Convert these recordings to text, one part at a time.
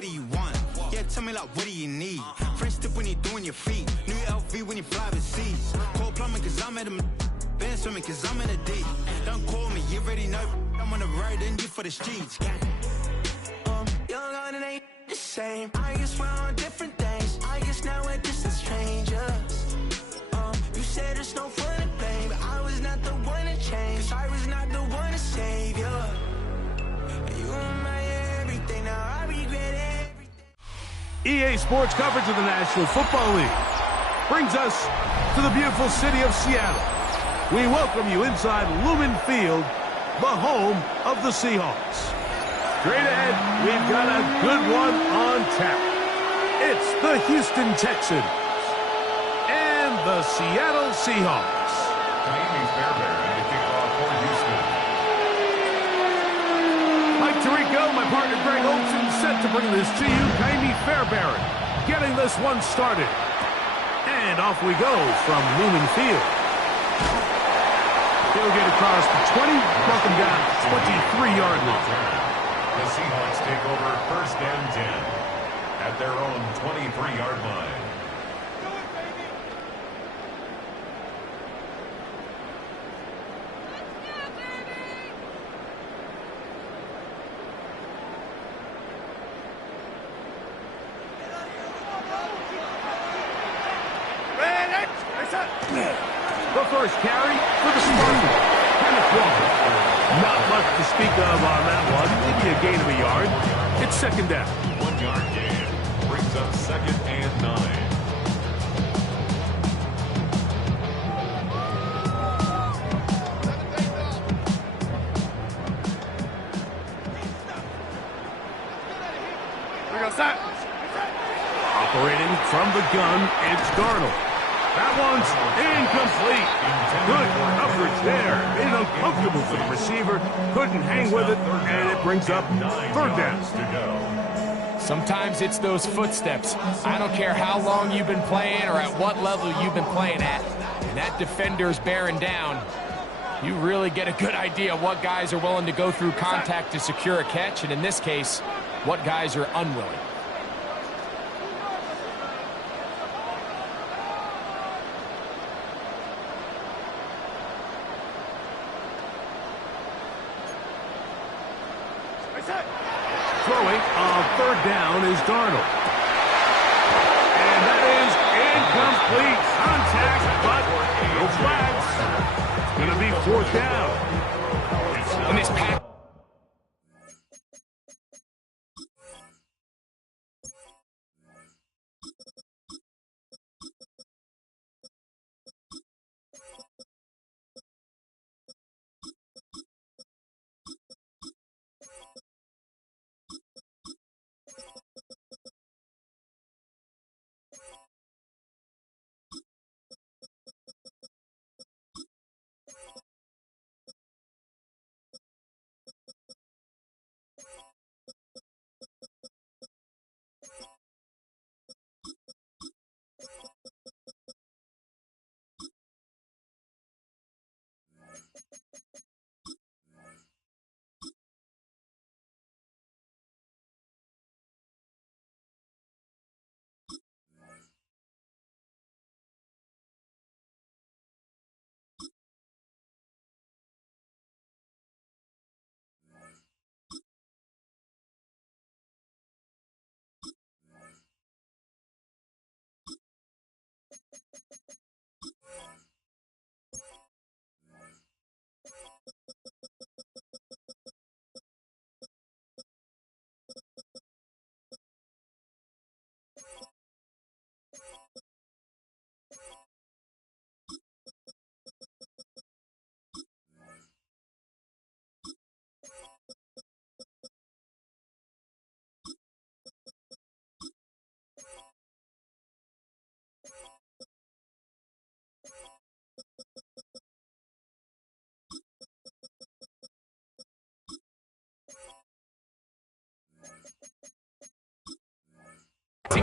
what do you want? Yeah, tell me like, what do you need? Fresh tip when you doing your feet. New LV when you fly overseas. Call plumbing cause I'm at a been swimming cause I'm in a deep. Don't call me, you already know I'm on the road and you for the streets. Young on it ain't the same. I guess we're on different things. I guess now we're just strangers. You said there's no fun to blame, but I was not the one to change. Cause I was not the one to save you. You were my everything, now I regret everything. EA Sports coverage of the National Football League brings us to the beautiful city of Seattle. We welcome you inside Lumen Field, the home of the Seahawks. Straight ahead, we've got a good one on tap. It's the Houston Texans and the Seattle Seahawks. Miami's Fairbairn to kick off for Houston. Mike Tirico, my partner Greg Olson, set to bring this to you. Miami Fairbairn getting this one started. And off we go from Lumen Field. He'll get across the 20, brought them down 23-yard line. The Seahawks take over first and 10 at their own 23-yard line. The first carry for the Spartans. Kenneth Walker. Not much to speak of on that one. Maybe a gain of a yard. It's second down. 1 yard gain brings up second and 9. Operating from the gun, it's Darnold. That one's incomplete. Good coverage there. Made it uncomfortable for the receiver. Couldn't hang with it, and it brings up third down. Sometimes it's those footsteps. I don't care how long you've been playing or at what level you've been playing at. And that defender's bearing down. You really get a good idea of what guys are willing to go through contact to secure a catch, and in this case, what guys are unwilling. Throwing on third down is Darnold. And that is incomplete. Contact, but no flags. It's going to be fourth down. In this pack.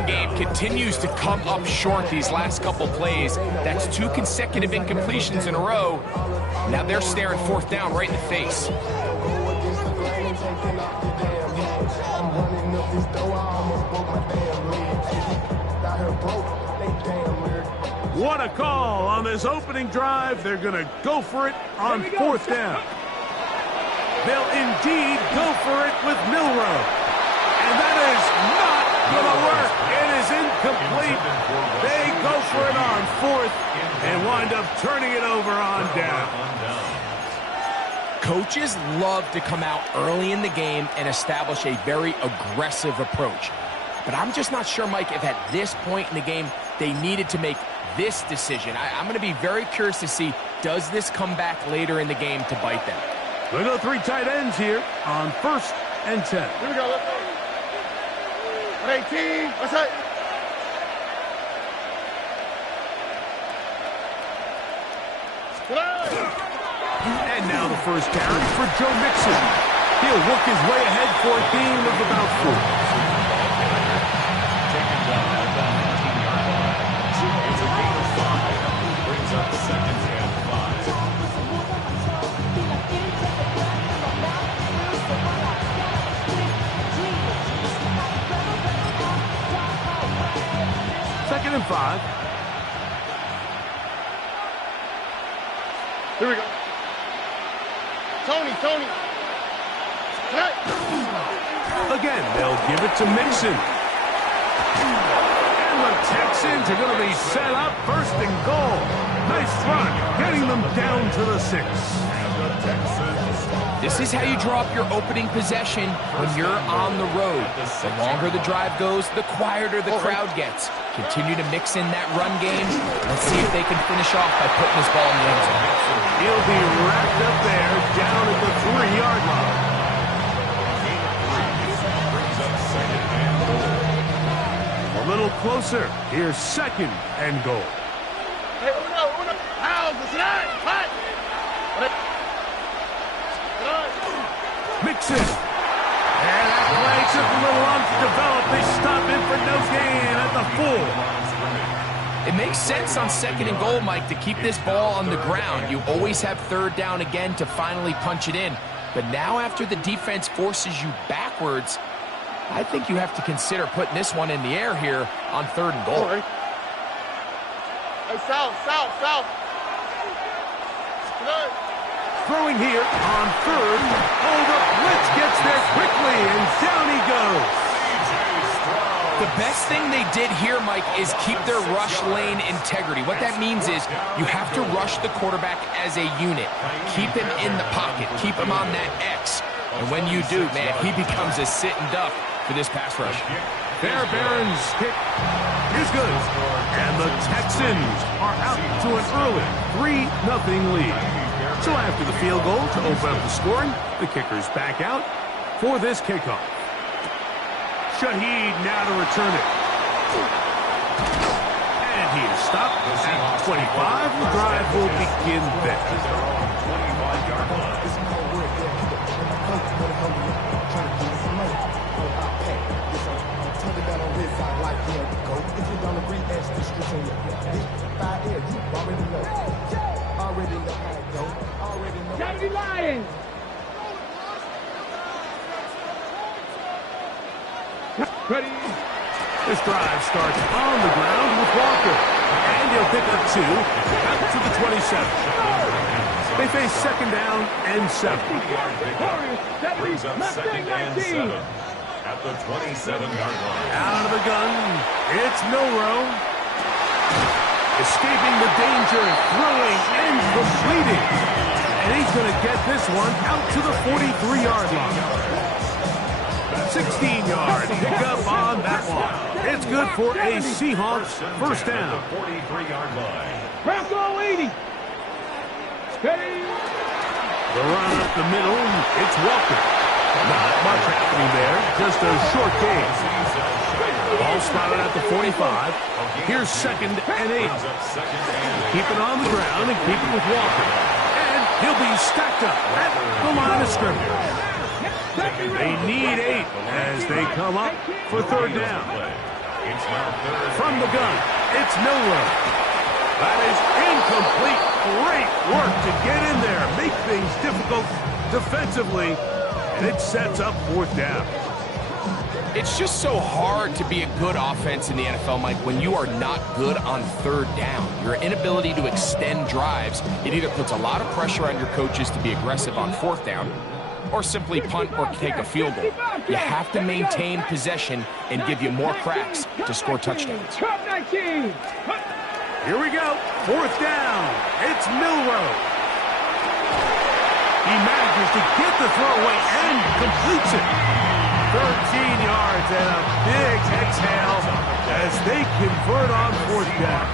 Game continues to come up short these last couple plays. That's 2 consecutive incompletions in a row. Now they're staring fourth down right in the face. What a call on this opening drive. They're going to go for it on fourth down. They'll indeed go for it with Milroe. And that is not going to work. It is incomplete. They go for it on fourth and wind up turning it over on down. Coaches love to come out early in the game and establish a very aggressive approach. But I'm just not sure, Mike, if at this point in the game they needed to make this decision. I'm going to be very curious to see, does this come back later in the game to bite them? We'll go 3 tight ends here on 1st and 10. Here we go. Let's go. 18. What's that? And now the first carry for Joe Mixon. He'll work his way ahead for a gain of about 4. Taken down at the 19-yard line. It's a gain of 5. Brings up 2nd and 5. 2nd and 5. Here we go. Tony. Cut. Again, they'll give it to Mixon. And the Texans are going to be set up 1st and goal. Nice run, getting them down to the 6. This is how you draw up your opening possession when you're on the road. The longer the drive goes, the quieter the crowd gets. Continue to mix in that run game. Let's see if they can finish off by putting this ball in the end zone. He'll be wrapped up there down at the 3-yard line. A little closer. Here's 2nd and goal. Hey, uno. House, slide. Hot. Mixon. And that play took a little long to develop. They stop him for no gain at the 4. It makes sense on 2nd and goal, Mike, to keep this ball on the ground. You always have 3rd down again to finally punch it in. But now after the defense forces you backwards, I think you have to consider putting this one in the air here on 3rd and goal. Hey, south. Good. Throwing here on 3rd. Oh, the blitz gets there quickly, and down he goes. The best thing they did here, Mike, is keep their rush lane integrity. What that means is you have to rush the quarterback as a unit. Keep him in the pocket. Keep him on that X. And when you do, man, he becomes a sitting duck for this pass rush. Fairbairn's kick is good. And the Texans are out to an early 3-0 lead. So after the field goal to open up the scoring, the kicker's back out for this kickoff. Shaud now to return it. And he is stopped at 25. The drive will begin there. Lions. Ready. This drive starts on the ground with Walker. And he'll pick up 2 out to the 27. They face 2nd down and 7. Brings up 2nd and 7 at the 27-yard line. Out of the gun, it's Milroe. Escaping the danger, throwing and completing. And he's going to get this one out to the 43-yard line. 16-yard pickup on that one. It's good for a Seahawks 1st down. 43-yard line. Bronco 80. Steady. The run up the middle, it's Walker. Not much happening there, just a short gain. Ball spotted at the 45. Here's 2nd and 8. Keep it on the ground and keep it with Walker. And he'll be stacked up at the line of scrimmage. They need 8 as they come up for 3rd down. From the gun, it's Milroe. That is incomplete. Great work to get in there, make things difficult defensively, and it sets up 4th down. It's just so hard to be a good offense in the NFL, Mike, when you are not good on third down. Your inability to extend drives, it either puts a lot of pressure on your coaches to be aggressive on fourth down or simply punt or take a field goal. You have to maintain possession and give you more cracks to score touchdowns. Here we go. Fourth down. It's Milroe. He manages to get the throw away and completes it. 13 yards and a big exhale as they convert on fourth down.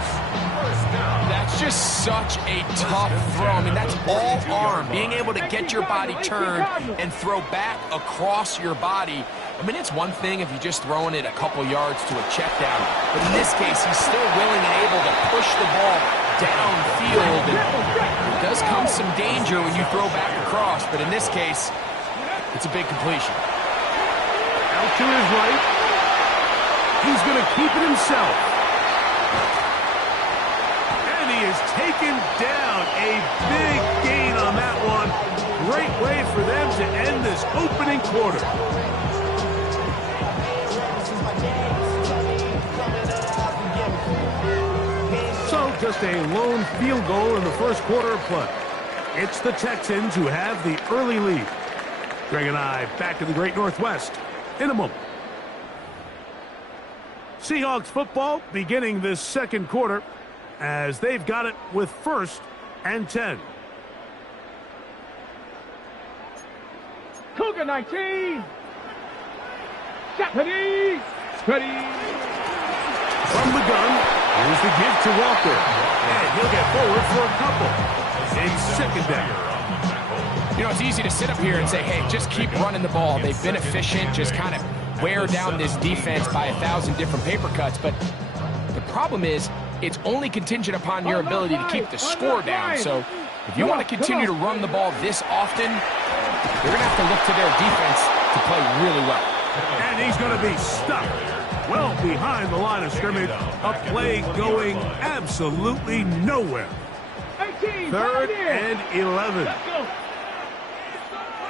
That's just such a tough throw. I mean, that's all arm. Being able to get your body turned and throw back across your body. I mean, it's one thing if you're just throwing it a couple yards to a check down. But in this case, he's still willing and able to push the ball downfield. And there does come some danger when you throw back across. But in this case, it's a big completion. Out to his right. He's going to keep it himself. And he is taken down. A big gain on that one. Great way for them to end this opening quarter. So just a lone field goal in the first quarter of play. It's the Texans who have the early lead. Greg and I back to the Great Northwest in a moment. Seahawks football beginning this second quarter as they've got it with 1st and 10. Cougar 19. Ready. Ready. From the gun, here's the give to Walker. And he'll get forward for a couple. It's second down. You know, it's easy to sit up here and say, hey, just keep running the ball. They've been efficient, just kind of wear down this defense by 1,000 different paper cuts. But the problem is, it's only contingent upon your ability to keep the score down. So if you want to continue to run the ball this often, you're going to have to look to their defense to play really well. And he's going to be stuck well behind the line of scrimmage. A play going absolutely nowhere. 3rd and 11. Let's go.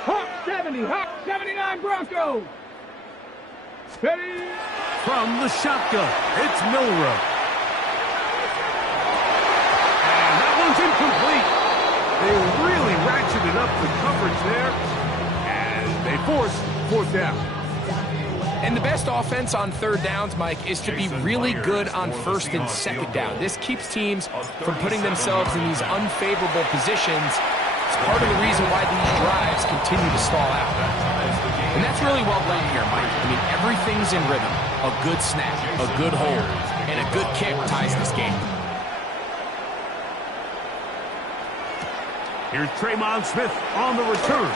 Hawk 70, Hawk 79 Broncos. Ready. From the shotgun, it's Milroe. And that one's incomplete. They really ratcheted up the coverage there, and they force fourth down. And the best offense on third downs, Mike, is to be really good on 1st and 2nd down. This keeps teams from putting themselves in these unfavorable positions. It's part of the reason why these drives continue to stall out. And that's really well done here, Mike. I mean, everything's in rhythm. A good snap, a good hold, and a good kick ties this game. Here's Tremon Smith on the return.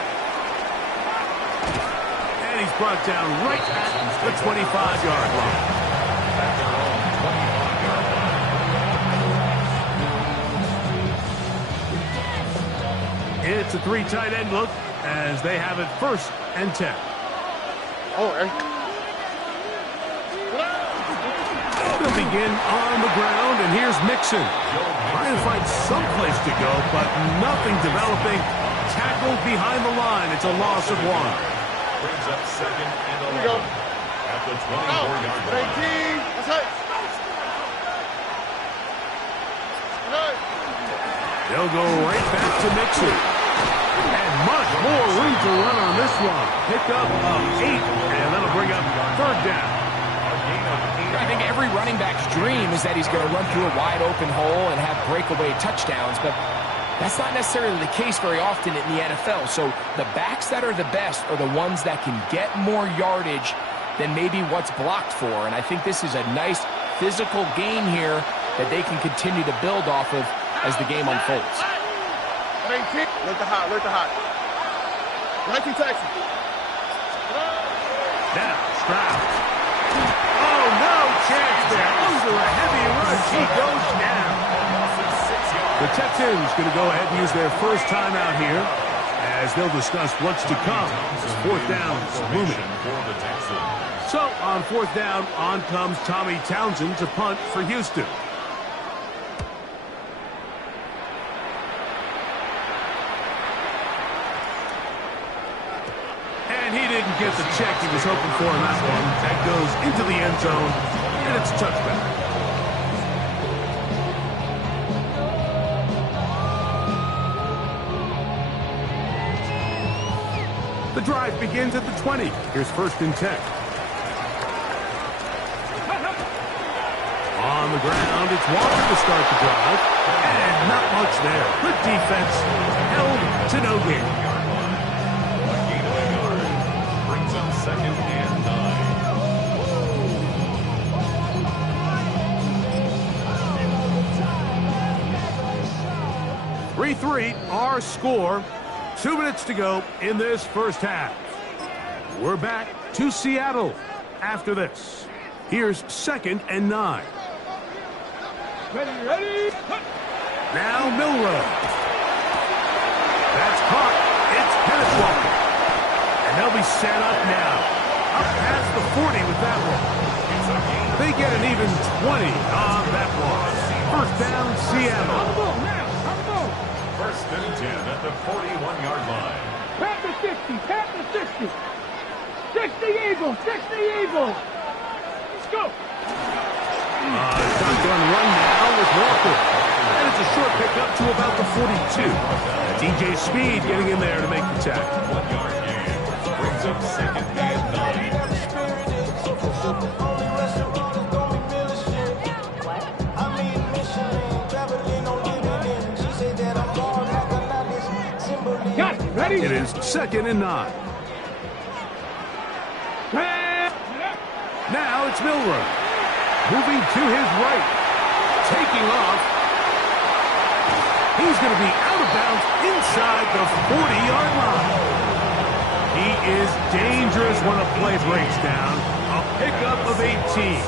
And he's brought down right at the 25-yard line. It's a 3 tight end look as they have it 1st and 10. They'll begin on the ground, and here's Mixon. Trying to find some place to go, but nothing developing. Tackled behind the line. It's a loss of 1. Brings up 2nd and 11 at the 24-yard line. That's it. They'll go right back to Mixon. And much more room to run on this one. Pick up of 8, and that'll bring up 3rd down. I think every running back's dream is that he's going to run through a wide open hole and have breakaway touchdowns, but that's not necessarily the case very often in the NFL. So the backs that are the best are the ones that can get more yardage than maybe what's blocked for. And I think this is a nice physical gain here that they can continue to build off of as the game unfolds. Look the hot. 19 Texas. Now, Stroud. Oh, no chance there. Under a heavy rush, he goes down. The Texans going to go ahead and use their first timeout here as they'll discuss what's to come. 4th down's looming. So, on 4th down, on comes Tommy Townsend to punt for Houston. And he did didn't get the check he was hoping for in that one. That goes into the end zone, and it's a touchback. The drive begins at the 20. Here's 1st and 10. On the ground, it's Walker to start the drive. And not much there. Good defense. Held to no gain. Brings up 2nd and 9. 3-3, our score. 2 minutes to go in this first half. We're back to Seattle after this. Here's 2nd and 9. Ready. Now Milrow. That's caught. It's Kenneth Walker. And they'll be set up now. Up past the 40 with that one. They get an even 20 on that one. 1st down, Seattle. 1st and 10 at the 41-yard line. Pat the 60. 60 Eagles. Let's go. Shotgun run now with Walker. And it's a short pickup to about the 42. DJ Speed getting in there to make the tackle. 1-yard gain. Brings up 2nd and 9. Got it. Ready? It is 2nd and 9. Now it's Milrow. Moving to his right. Taking off. He's going to be out of bounds inside the 40-yard line. He is dangerous when a play breaks down. A pickup of 18.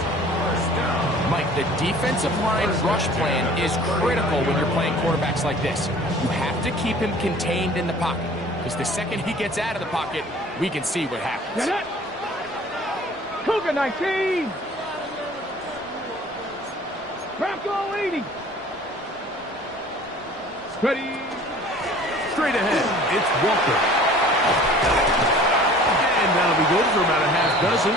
Mike, the defensive line rush plan is critical when you're playing quarterbacks like this. You have to keep him contained in the pocket, because the second he gets out of the pocket, we can see what happens. Get it. Cougar 19. Bronco 80. Ready. Straight ahead, it's Walker. And that'll be good for about a half dozen.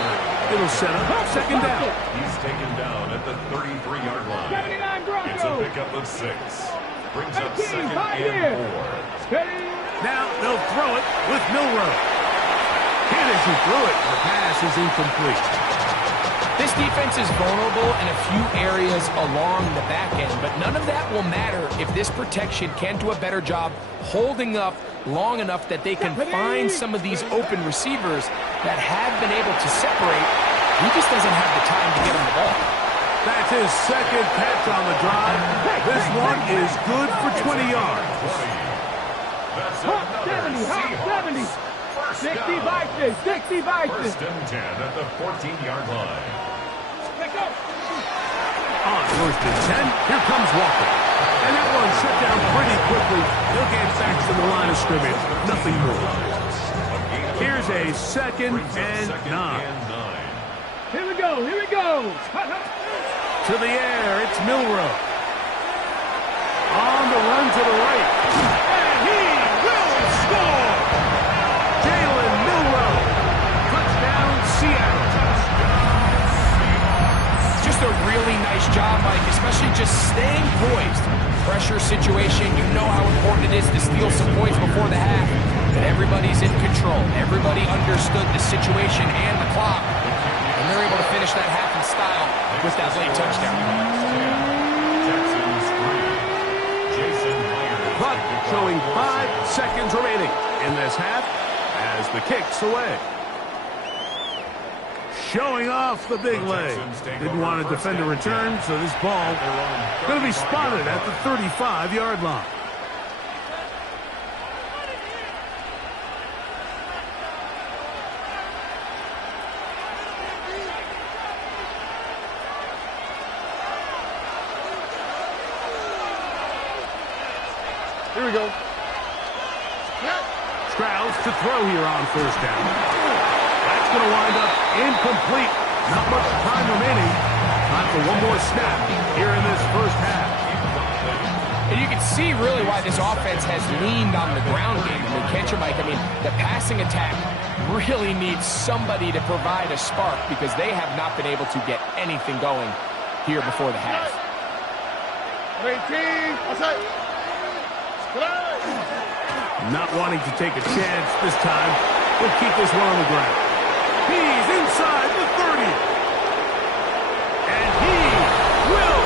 It'll set up 2nd down. He's taken down at the 33-yard line. 79 Bronco. It's a pickup of 6. Brings up 18, 2nd right and here. 4. Ready. Now they'll throw it with Milrow. Can't issue through it. The pass is incomplete. This defense is vulnerable in a few areas along the back end, but none of that will matter if this protection can do a better job holding up long enough that they can find some of these open receivers that have been able to separate. He just doesn't have the time to get him the ball. That's his 2nd catch on the drive. This one is good for 20 yards. That's Hot another 70. Hot 70. Seahawks. 60 First down. Vikings. 60 Vikings. 1st and 10 at the 14-yard line. Let's go. On 1st and 10, here comes Walker. And that one shut down pretty quickly. He'll get back to the line of scrimmage. Nothing more. Here's a 2nd and 9. Here we go. To the air, it's Milrow. On the run to the right. And he will score! Jalen Milrow. Touchdown, Seattle. Just a really nice job, Mike, especially just staying poised. Pressure situation, you know how important it is to steal some points before the half. But everybody's in control. Everybody understood the situation and the clock. And they're able to finish that half in style with that late touchdown. Clock showing 5 seconds remaining in this half as the kick's away. Showing off the big leg. Didn't want to defend a return, so this ball going to be spotted at the 35-yard line. Here we go. Strauss to throw here on 1st down. That's going to wind up incomplete. Not much time remaining. Time for one more snap here in this first half. And you can see really why this offense has leaned on the ground game. I mean, can't you, Mike? I mean, the passing attack really needs somebody to provide a spark because they have not been able to get anything going here before the half. Not wanting to take a chance this time, he'll keep this one on the ground. He's inside the 30. And he will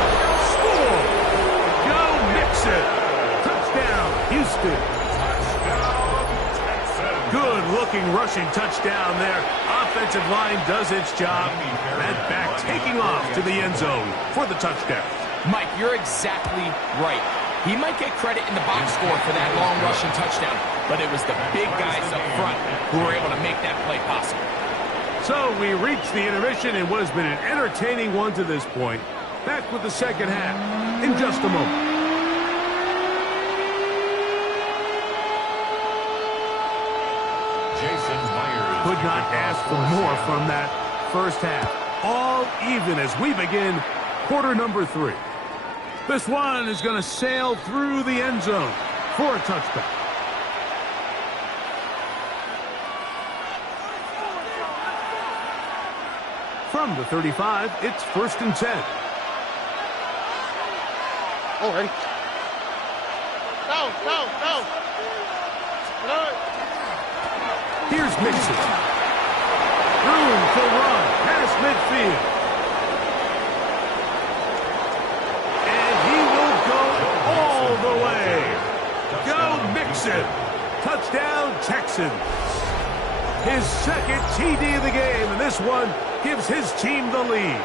score. Go Mixon. Touchdown, Houston. Good-looking rushing touchdown there. Offensive line does its job. That back taking off to the end zone for the touchdown. Mike, you're exactly right. He might get credit in the box score for that long rushing touchdown, but it was the big guys up front who were able to make that play possible. So we reach the intermission in what has been an entertaining one to this point. Back with the second half in just a moment. Could not ask for more from that first half. All even as we begin quarter number 3. This one is going to sail through the end zone for a touchdown. From the 35, it's 1st and 10. Oh, ready. Go. Here's Mixon. Room to run past midfield. And he will go all the way. Go Mixon. Touchdown Texans. His second TD of the game, and this one gives his team the lead.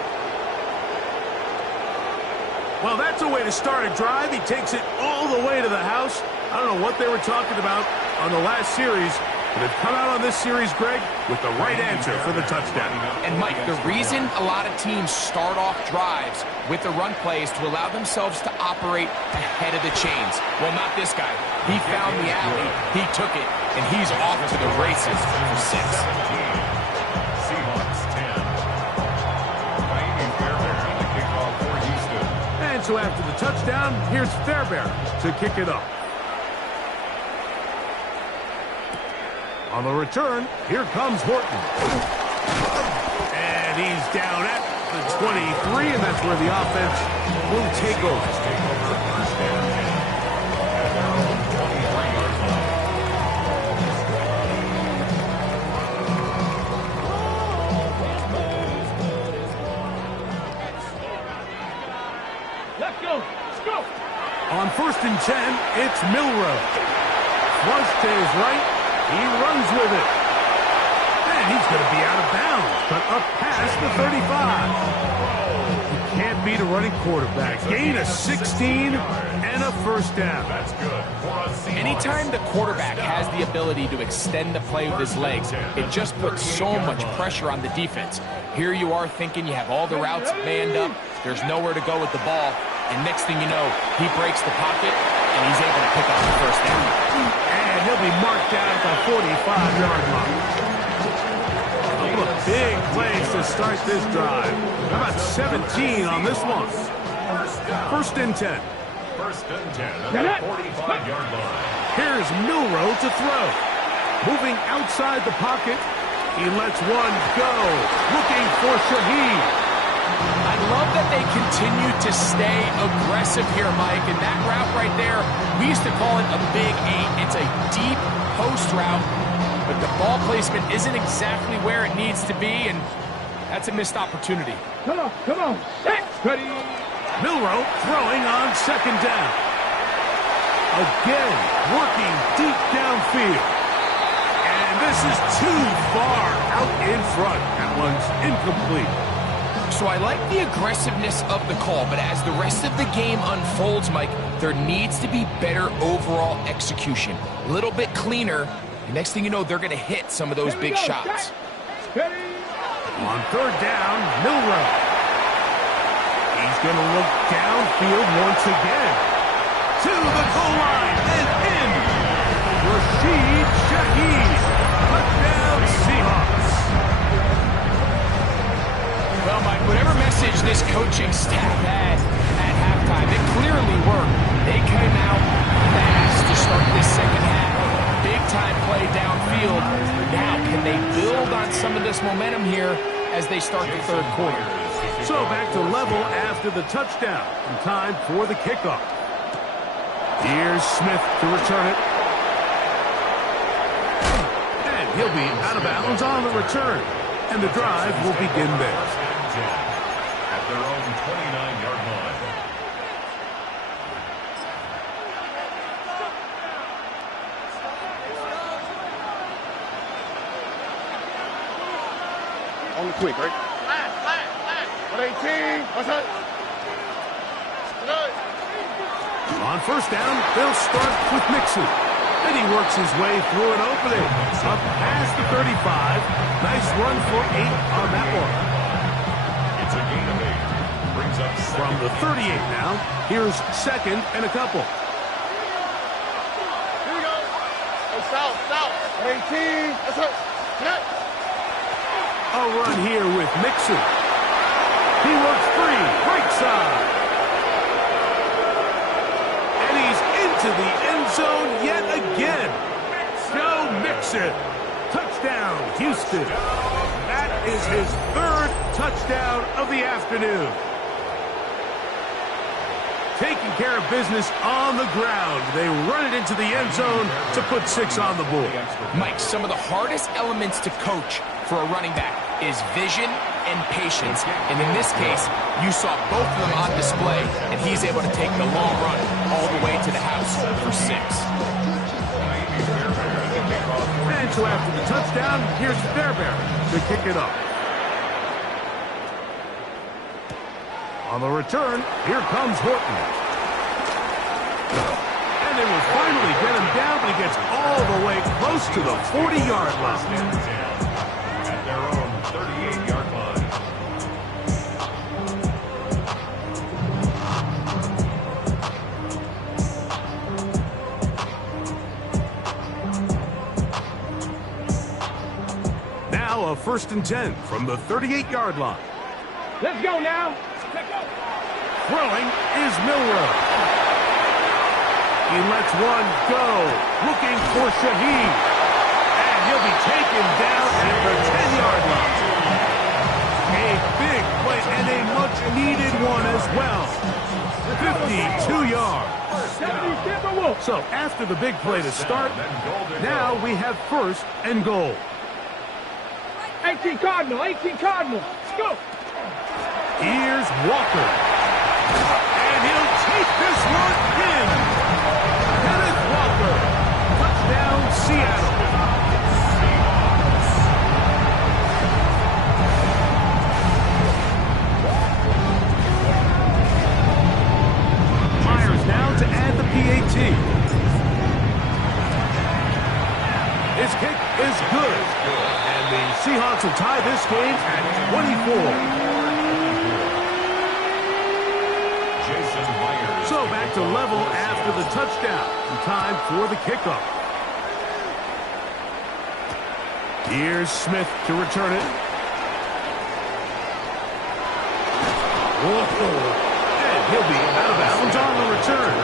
Well, that's a way to start a drive. He takes it all the way to the house. I don't know what they were talking about on the last series, but they've come out on this series, Greg, with the right answer for the touchdown. And, Mike, the reason a lot of teams start off drives with the run play is to allow themselves to operate ahead of the chains. Well, not this guy. He found the alley, he took it, and he's off to the races for 6. Seahawks 10. Miami Fairbairn on the kickoff for Houston. And so after the touchdown, here's Fairbairn to kick it off. On the return, here comes Horton. And he's down at the 23, and that's where the offense will take over. Let's go. On 1st and 10, it's Milrow. Flush to his right. He runs with it. And he's going to be out of bounds, but up past the 35. You can't beat a running quarterback. Gain of 16 and a first down. That's good. Anytime the quarterback has the ability to extend the play with his legs, it just puts so much pressure on the defense. Here you are thinking you have all the routes manned up. There's nowhere to go with the ball. And next thing you know, he breaks the pocket, and he's able to pick up the first down. And he'll be marked down at the 45-yard line. A couple of big plays to start this drive. How about 17 on this one? 1st and 10. 1st and 10 at the 45-yard line. Here's Milrow to throw. Moving outside the pocket. He lets one go. Looking for Shaud. I love that they continue to stay aggressive here, Mike. And that route right there, we used to call it a big 8. It's a deep post route, but the ball placement isn't exactly where it needs to be, and that's a missed opportunity. Come on. Ready. Milrow throwing on 2nd down. Again, working deep downfield. And this is too far out in front. That one's incomplete. So I like the aggressiveness of the call, but as the rest of the game unfolds, Mike, there needs to be better overall execution. A little bit cleaner. And next thing you know, they're going to hit some of those big shots. On 3rd down, Milrow. He's going to look downfield once again. To the goal line and in. Shaud. Touchdown Seahawks. Well, Mike, whatever message this coaching staff had at halftime, it clearly worked. They came out fast to start this second half. Big-time play downfield. Now, can Can they build on some of this momentum here as they start the third quarter? So back to level after the touchdown. And time for the kickoff. Here's Smith to return it. And he'll be out of bounds on the return. And the drive will begin there. At their own 29-yard line. Only quick, right? 118. What's up? On first down, they'll start with Mixon. And he works his way through an opening. Up past the 35. Nice run for 8 on that one. It's a gain of 8. Brings up From the 38 now, here's second and a couple. Here we go. Hey, south. 118. What's up? Connect. A run here with Mixon. He works free, right side. And he's into the end zone yet again. Joe Mixon. Touchdown, Houston. That is his third touchdown of the afternoon. Taking care of business on the ground. They run it into the end zone to put 6 on the board. Mike, some of the hardest elements to coach for a running back is vision and patience. And in this case, you saw both of them on display, and he's able to take the long run all the way to the house for 6. And so after the touchdown, here's Fairbairn to kick it up. On the return, here comes Horton. And they will finally get him down, but he gets all the way close to the 40-yard line. at their own 38-yard line. Now a 1st and 10 from the 38-yard line. Let's go now. Throwing is Milrow. He lets one go, looking for Shaud. And he'll be taken down at the 10-yard line. A big play and a much-needed one as well. 52 yards. So after the big play to start, now we have 1st and goal. 18 Cardinal. Let's go. Here's Walker. And he'll take this one in. Kenneth Walker. Touchdown, Seattle. Myers now to add the PAT. His kick is good. And the Seahawks will tie this game at 24. So back to level after the touchdown. And time for the kickoff. Here's Smith to return it. Whoa. And he'll be out of bounds on the return.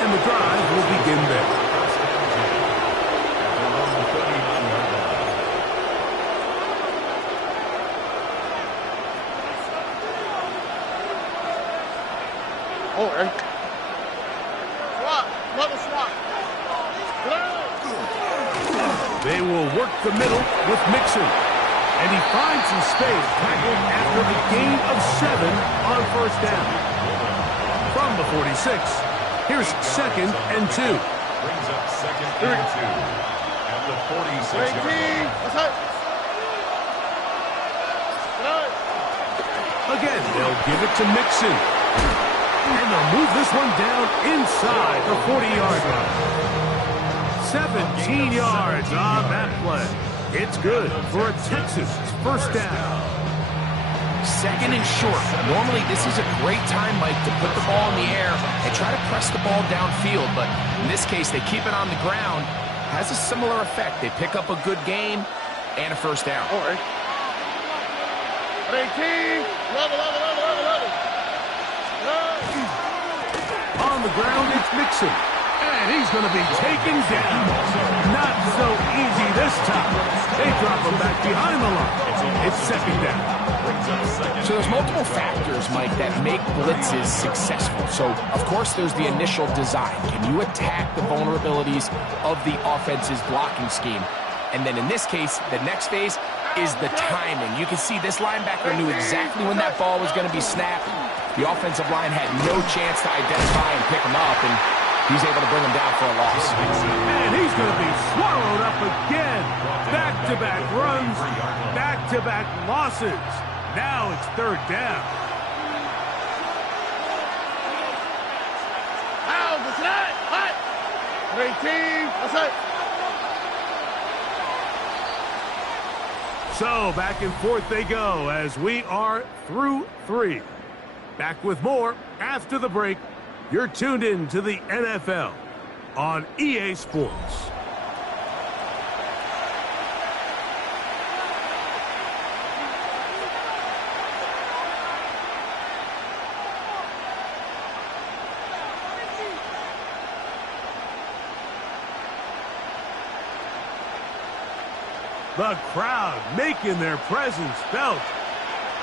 And the drive will begin there. They will work the middle with Mixon. And he finds some space tackled after a gain of 7 on 1st down. From the 46, here's 2nd and 2. Brings up 2nd and 2 at the 46-yard line. Again, they'll give it to Mixon. And they'll move this one down inside the 40-yard line. 17 yards on that play. It's good for a Texas 1st down. 2nd and short. Normally, this is a great time, Mike, to put the ball in the air and try to press the ball downfield. But in this case, they keep it on the ground. Has a similar effect. They pick up a good game and a 1st down. All right. 18. Level. On the ground, it's Mixon. And he's going to be taken down. Not so easy this time. They drop him back behind the line. It's second down. So there's multiple factors, Mike, that make blitzes successful. So, of course, there's the initial design. Can you attack the vulnerabilities of the offense's blocking scheme? And then in this case, the next phase is the timing. You can see this linebacker knew exactly when that ball was going to be snapped. The offensive line had no chance to identify and pick him up, and he's able to bring him down for a loss. And he's going to be swallowed up again. Back-to-back runs, back-to-back losses. Now it's third down. How was that? Hot. 18. That's it. So back and forth they go as we are through 3. Back with more after the break. You're tuned in to the NFL on EA Sports. The crowd making their presence felt.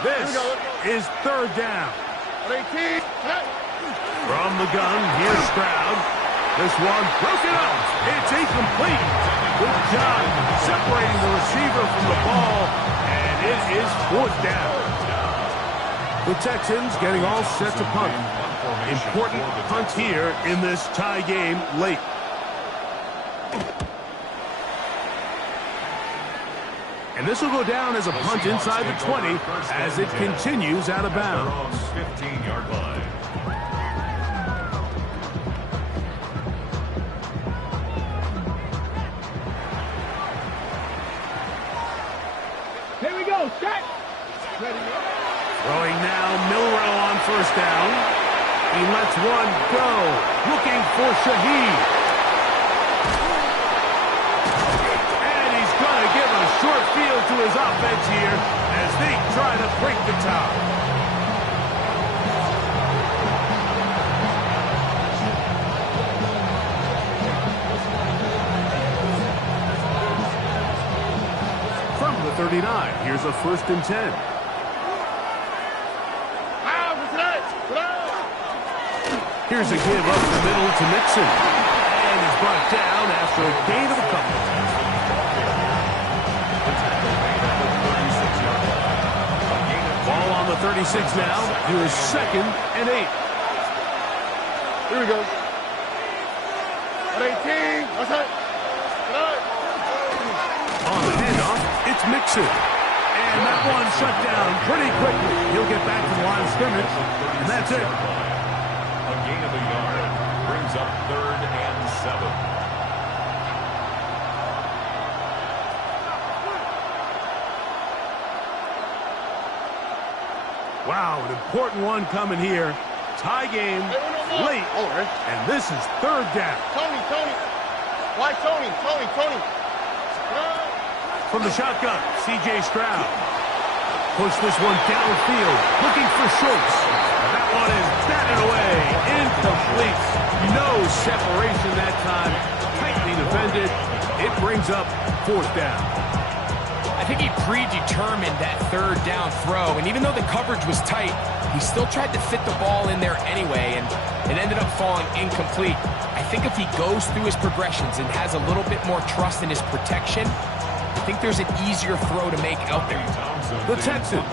This is third down. 18. From the gun, here's Shaud. This one broken up. It's incomplete. Good job separating the receiver from the ball, and it is fourth down. The Texans getting all set to punt. Important punt here in this tie game late. And this will go down as a punt inside the 20 as it continues out of bounds. 15-yard line. Here we go. Set. Throwing now, Milrow on first down. He lets one go. Looking for Shaud. Give a short field to his offense here as they try to break the tie. From the 39, here's a 1st and 10. Here's a give up the middle to Mixon. And he's brought down after a gain of a couple. Ball on the 36 now. Here's 2nd and 8. Here we go. 18. That's it. On the handoff, it's Mixon. And that one shut down pretty quickly. He'll get back to the line of scrimmage, and that's it. A gain of a yard brings up 3rd and 7. Wow, an important one coming here. Tie game late, and this is 3rd down. Tony. Why Tony? From the shotgun, C.J. Shaud. Push this one downfield, looking for Schultz. That one is batted away, incomplete. No separation that time, tightly defended. It brings up 4th down. I think he predetermined that 3rd down throw, and even though the coverage was tight, he still tried to fit the ball in there anyway, and it ended up falling incomplete. I think if he goes through his progressions and has a little bit more trust in his protection, I think there's an easier throw to make out there. The Texans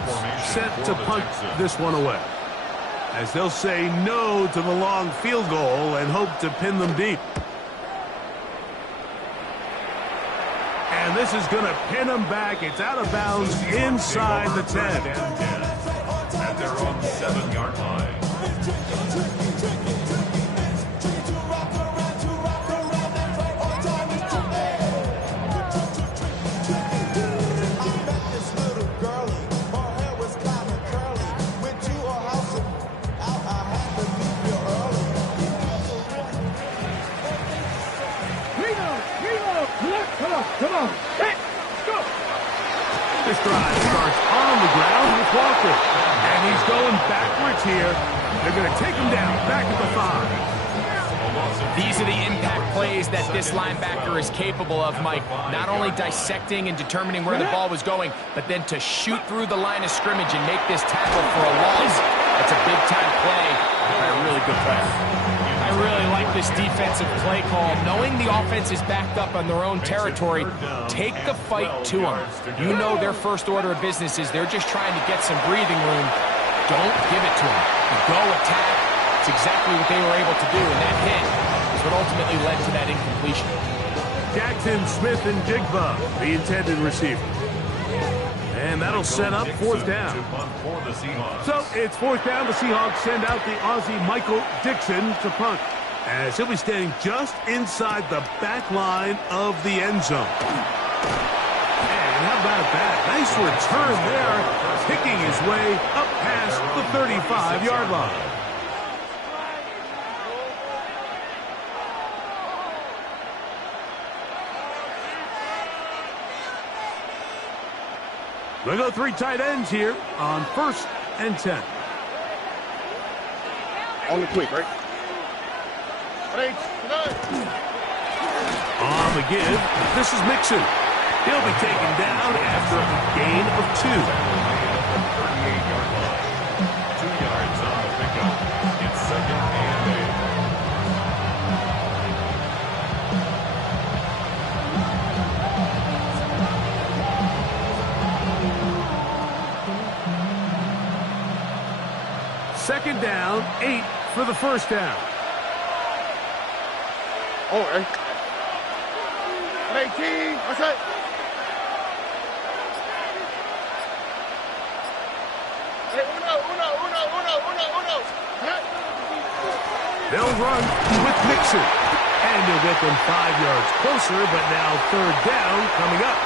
set to punt this one away, as they'll say no to the long field goal and hope to pin them deep. And this is going to pin them back. It's out of bounds inside the 10. At their own 7-yard line. Come on. Hey, go. This drive starts on the ground with Walker. And he's going backwards here. They're going to take him down back at the 5. These are the impact plays that this linebacker is capable of, Mike. Not only dissecting and determining where the ball was going, but then to shoot through the line of scrimmage and make this tackle for a loss. That's a big-time play by a really good player. I really like this defensive play call. Knowing the offense is backed up on their own territory, take the fight to them. You know their first order of business is they're just trying to get some breathing room. Don't give it to them. Go attack. It's exactly what they were able to do, and that hit is what ultimately led to that incompletion. Jackson, Smith, and Jigba, the intended receiver. And that'll set up fourth down. So it's fourth down. The Seahawks send out the Aussie Michael Dixon to punt, as he'll be standing just inside the back line of the end zone. And how about that? Nice return there, picking his way up past the 35-yard line. We'll go three tight ends here on 1st and 10. Only quick, right? On the give, this is Mixon. He'll be taken down after a gain of 2. 38-yard line. 2 yards on the pickup. It's 2nd and 8. Second down, 8 for the first down. Oh, hey. 18, that's it. Hey, uno. They'll run with Mixon. And he'll get them 5 yards closer, but now third down coming up.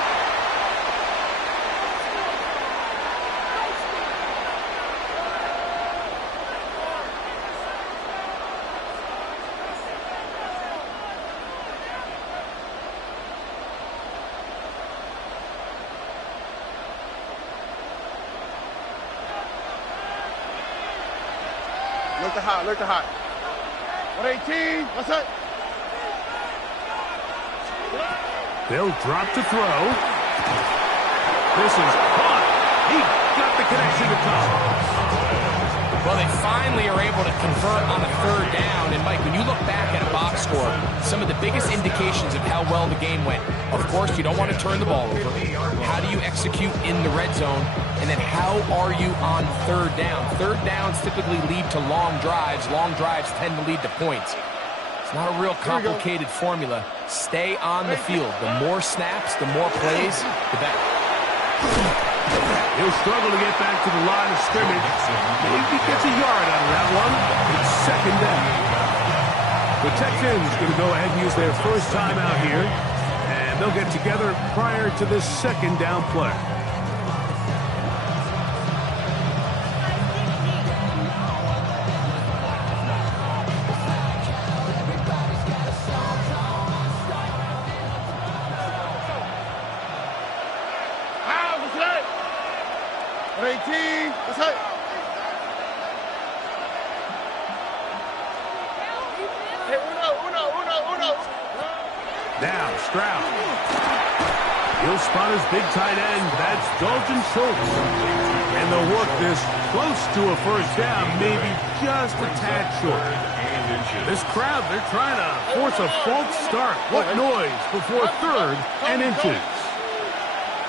Look the hot. 118, what's that? They'll drop to throw. This is caught. He got the connection to Collins. Well, they finally are able to convert on a third down. And, Mike, when you look back at a box score, some of the biggest indications of how well the game went, of course, you don't want to turn the ball over. How do you execute in the red zone? And then how are you on third down? Third downs typically lead to long drives. Long drives tend to lead to points. It's not a real complicated formula. Stay on the field. The more snaps, the more plays, the better. He'll struggle to get back to the line of scrimmage. Maybe gets a yard out of that one. It's second down. The Texans going to go ahead and use their first time out here. And they'll get together prior to this second down play. Now, Stroud. He'll spot his big tight end. That's Dalton Schultz. And they'll work this close to a first down, maybe just a tad short. This crowd, they're trying to force a false start. What noise before third and inches.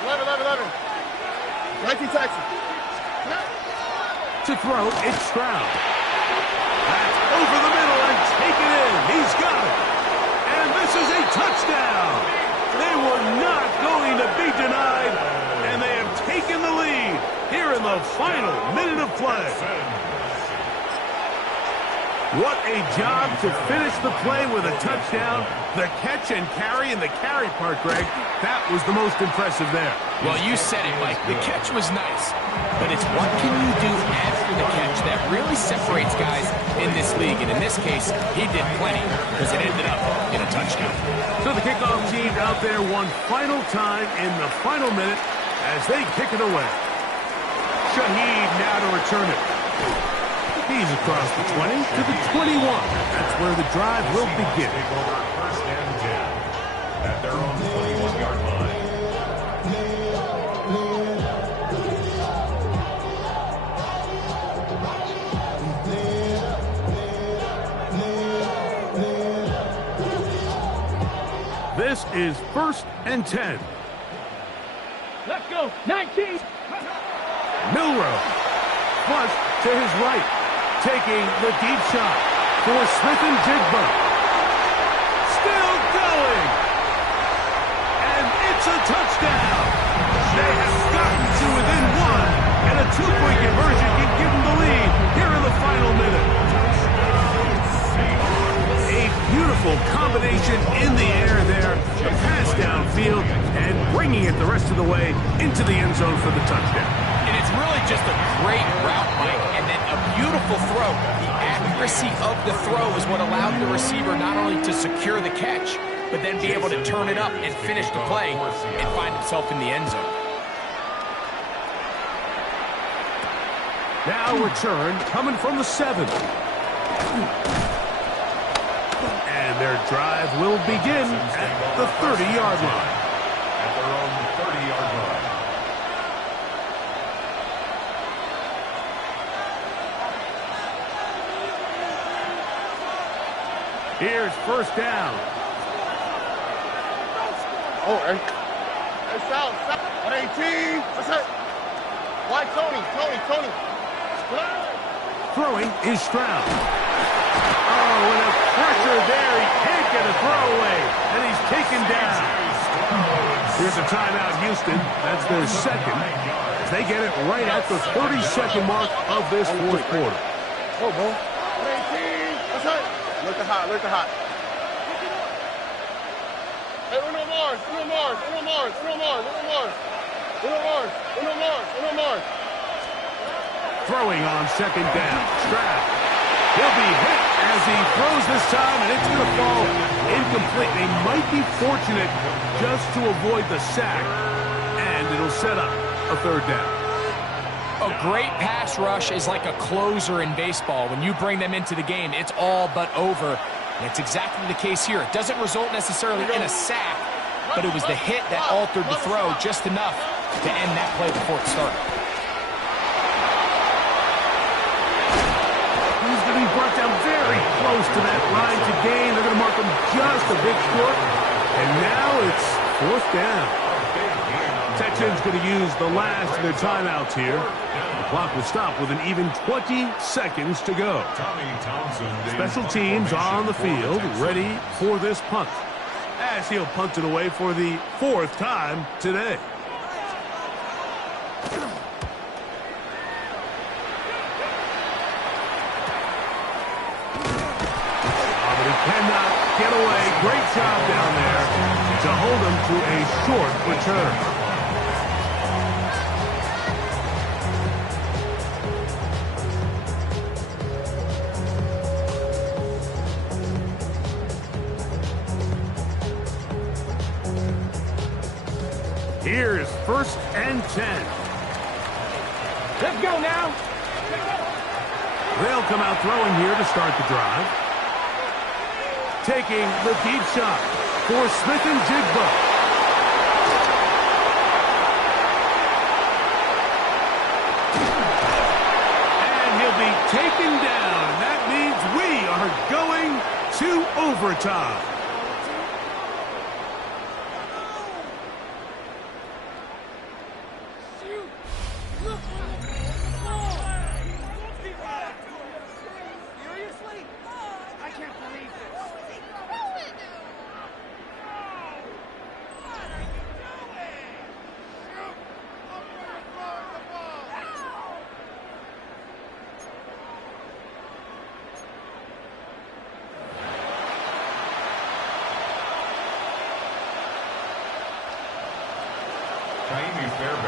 11. 19 Texas. To throw, it's Stroud. That's over the middle and taken in. He's got it. And this is a touchdown. They were not going to be denied, and they have taken the lead here in the final minute of play. What a job to finish the play with a touchdown. The catch and carry, and the carry part, Greg, that was the most impressive there. Well, you said it, Mike. The catch was nice, but it's what can you do after the catch that really separates guys in this league. And in this case, he did plenty because it ended up in a touchdown. So the kickoff team out there one final time in the final minute as they kick it away. Shaud now to return it. He's across the 20 to the 21. That's where the drive will begin. Take over first and 10 at their own 21-yard line. This is first and 10. Let's go. 19. Milrow. Flush to his right. Taking the deep shot for Smith and Jigba. Still going. And it's a touchdown. They have gotten to within one. And a two-point conversion can give them the lead here in the final minute. A beautiful combination in the air there. The pass downfield and bringing it the rest of the way into the end zone for the touchdown. And it's really just a great route, Mike, and then a beautiful throw. The accuracy of the throw is what allowed the receiver not only to secure the catch, but then be able to turn it up and finish the play and find himself in the end zone. Now return coming from the 7. And their drive will begin at the 30-yard line. At their own 30-yard line. Here's first down. Oh, hey, Shaud, 18. That's it. Why, Tony? Throwing is Stroud. Oh, and a pressure there. He can't get a throwaway, and he's taken down. Here's a timeout, Houston. That's their second. As they get it right at the 30-second mark of this fourth quarter. Oh, bro. 18. That's it. Look at hot. Hey, Uno Mars. Throwing on second down. Stroud. He'll be hit as he throws this time, and it's going to fall incomplete. They might be fortunate just to avoid the sack, and it'll set up a third down. A great pass rush is like a closer in baseball. When you bring them into the game, it's all but over. And it's exactly the case here. It doesn't result necessarily in a sack, but it was the hit that altered the throw just enough to end that play before it started. He's going to be brought down very close to that line to gain. They're going to mark him just a bit short. And now it's fourth down. Texans going to use the last of their timeouts here. The clock will stop with an even 20 seconds to go. Special teams on the field, ready for this punt, as he'll punt it away for the fourth time today. But he cannot get away. Great job down there to hold him to a short return. Here's first and 10. Let's go now. They'll come out throwing here to start the drive. Taking the deep shot for Smith and Jigba. And he'll be taken down. That means we are going to overtime.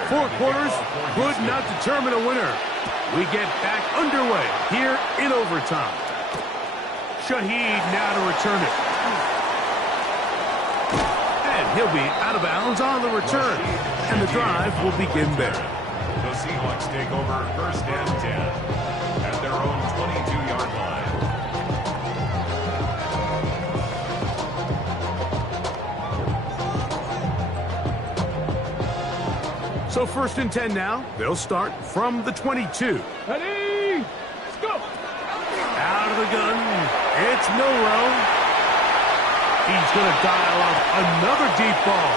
Four quarters could not determine a winner. We get back underway here in overtime. Shaud now to return it. And he'll be out of bounds on the return. And the drive will begin there. The Seahawks take over first and 10. at their own 22-yard line. So 1st and 10 now. They'll start from the 22. Ready? Let's go. Out of the gun. It's Milroe. He's going to dial up another deep ball.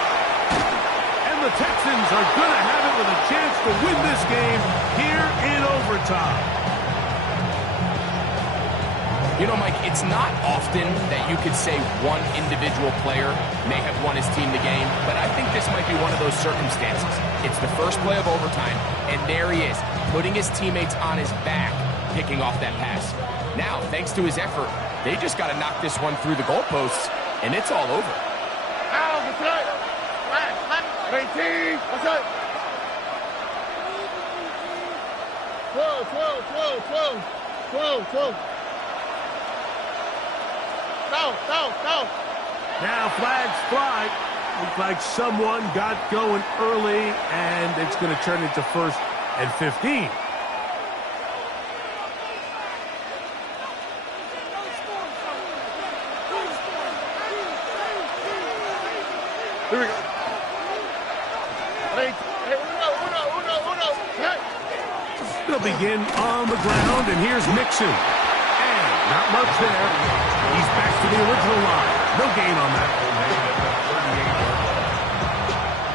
And the Texans are going to have it with a chance to win this game here in overtime. You know, Mike, it's not often that you could say one individual player may have won his team the game, but I think this might be one of those circumstances. It's the first play of overtime, and there he is, putting his teammates on his back, picking off that pass. Now, thanks to his effort, they just got to knock this one through the goalposts, and it's all over. Ow, that's right. 18, that's right. 12. Go. Now flags fly. Looks like someone got going early, and it's going to turn into 1st and 15. Here we go. Uno. Hey. They'll begin on the ground, and here's Mixon. And not much there. He's back to the original line. No gain on that.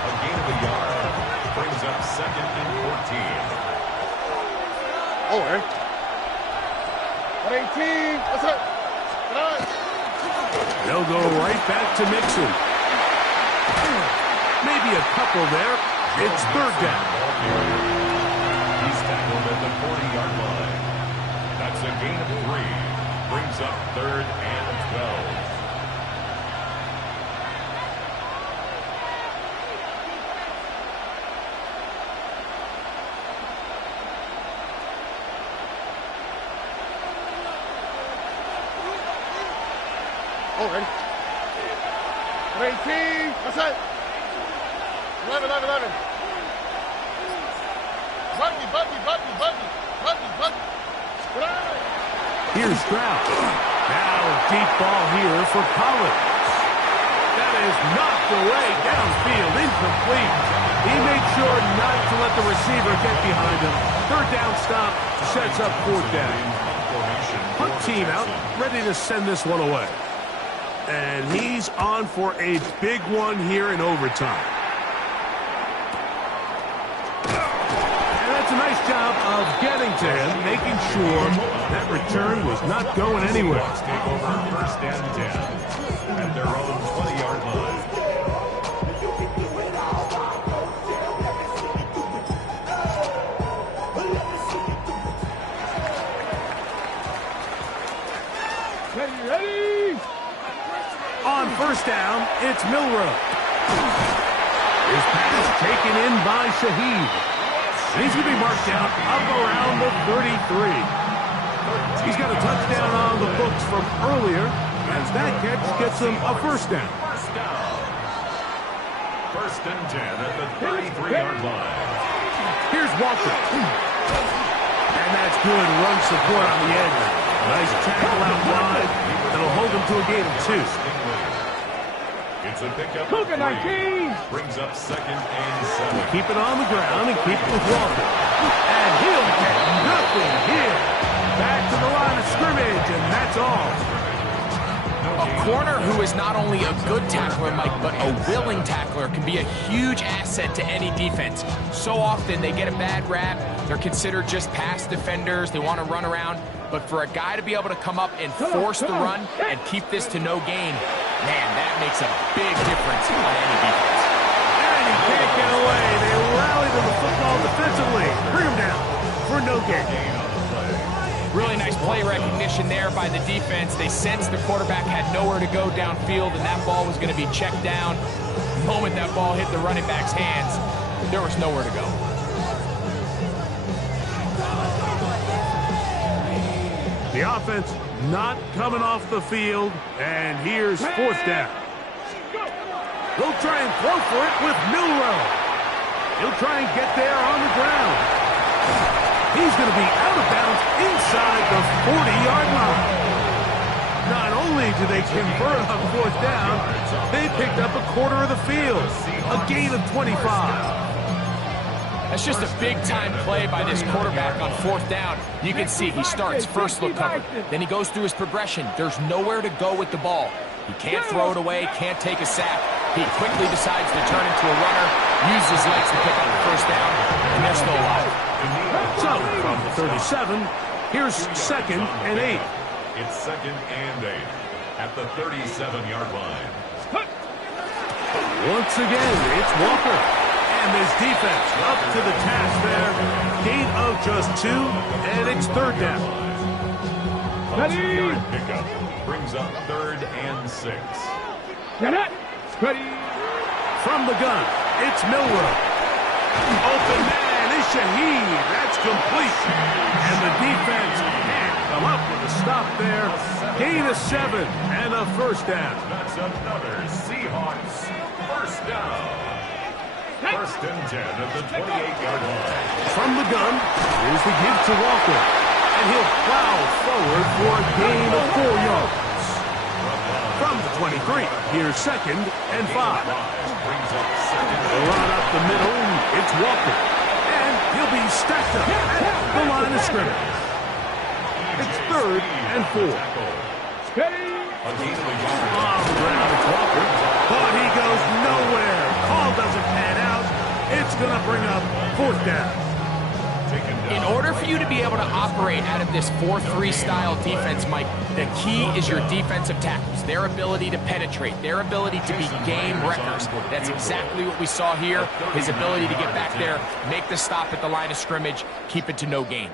A gain of a yard brings up 2nd and 14. Oh, eh? 18, that's it. They'll go right back to Mixon. Maybe a couple there. It's 3rd down. He's tackled at the 40-yard line. That's a gain of 3. Brings up 3rd and 12. Oh, ready? 18, that's it. 11. Buggy. Here's Stroud. Now a deep ball here for Collins. That is knocked away downfield, incomplete. He made sure not to let the receiver get behind him. 3rd down stop sets up 4th down. Punt team out, ready to send this one away. And he's on for a big one here in overtime. And that's a nice job of getting to him, making sure that return was not going anywhere. Take over 1st and 10 at their own 20-yard line. Ready? On 1st down, it's Milroe. His pass taken in by Shaud. And he's going to be marked down up around the 33. He's got a touchdown on the books from earlier, as that catch gets him a 1st down. 1st and 10 at the 33-yard line. Here's Walker. And that's good run support on the edge. Nice tackle out wide. That'll hold him to a gain of 2. It's a pickup Look of at 3. 19. Brings up 2nd and 7. Keep it on the ground and keep it with Walker. And he'll get nothing here. Back to the line of scrimmage, and that's all. A corner who is not only a good tackler, Mike, but a willing tackler can be a huge asset to any defense. So often they get a bad rap. They're considered just pass defenders. They want to run around. But for a guy to be able to come up and force the run and keep this to no gain, man, that makes a big difference on any defense. And he can't get away. They rally to the football defensively. Bring him down for no gain. Really nice play recognition there by the defense. They sensed the quarterback had nowhere to go downfield, and that ball was going to be checked down. The moment that ball hit the running back's hands, there was nowhere to go. The offense not coming off the field, and here's 4th down. They'll try and throw for it with Milroe. He'll try and get there on the ground. He's going to be out of bounds inside the 40-yard line. Not only do they convert on fourth down, they picked up a quarter of the field, a gain of 25. That's just a big-time play by this quarterback on fourth down. You can see he starts first look cover. Then he goes through his progression. There's nowhere to go with the ball. He can't throw it away, can't take a sack. He quickly decides to turn into a runner, use his legs to pick up the first down, and they're still alive. So, from the 37, here's 2nd and 8. It's 2nd and 8 at the 37-yard line. Once again, it's Walker. And this defense up to the task there. Gain of just 2, and it's 3rd down. Ready? Pickup brings up 3rd and 6. Get it. Ready. From the gun, it's Milrow. Open man is Shaud. That's complete. And the defense can't come up with a stop there. Gain of 7 and a first down. That's another Seahawks first down. 1st and 10 at the 28-yard line. From the gun, here's the give to Walker. And he'll plow forward for a gain of 4 yards. From the 23, here's 2nd and 5. Run up the middle, it's Walker. And he'll be stacked up at the line of scrimmage. It's 3rd and 4. Ready. On the ground, it's Walker. But he goes nowhere. Call doesn't pan out. It's going to bring up 4th down. In order for you to be able to operate out of this 4-3 style defense, Mike, the key is your defensive tackles, their ability to penetrate, their ability to be game wreckers. That's exactly what we saw here, his ability to get back there, make the stop at the line of scrimmage, keep it to no gain.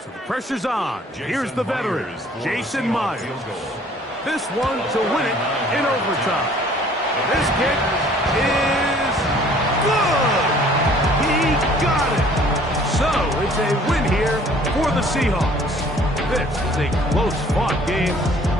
So the pressure's on. Here's the veteran, Jason Myers. This one to win it in overtime. This kick is good. He got it. So it's a win here for the Seahawks. This is a close-fought game.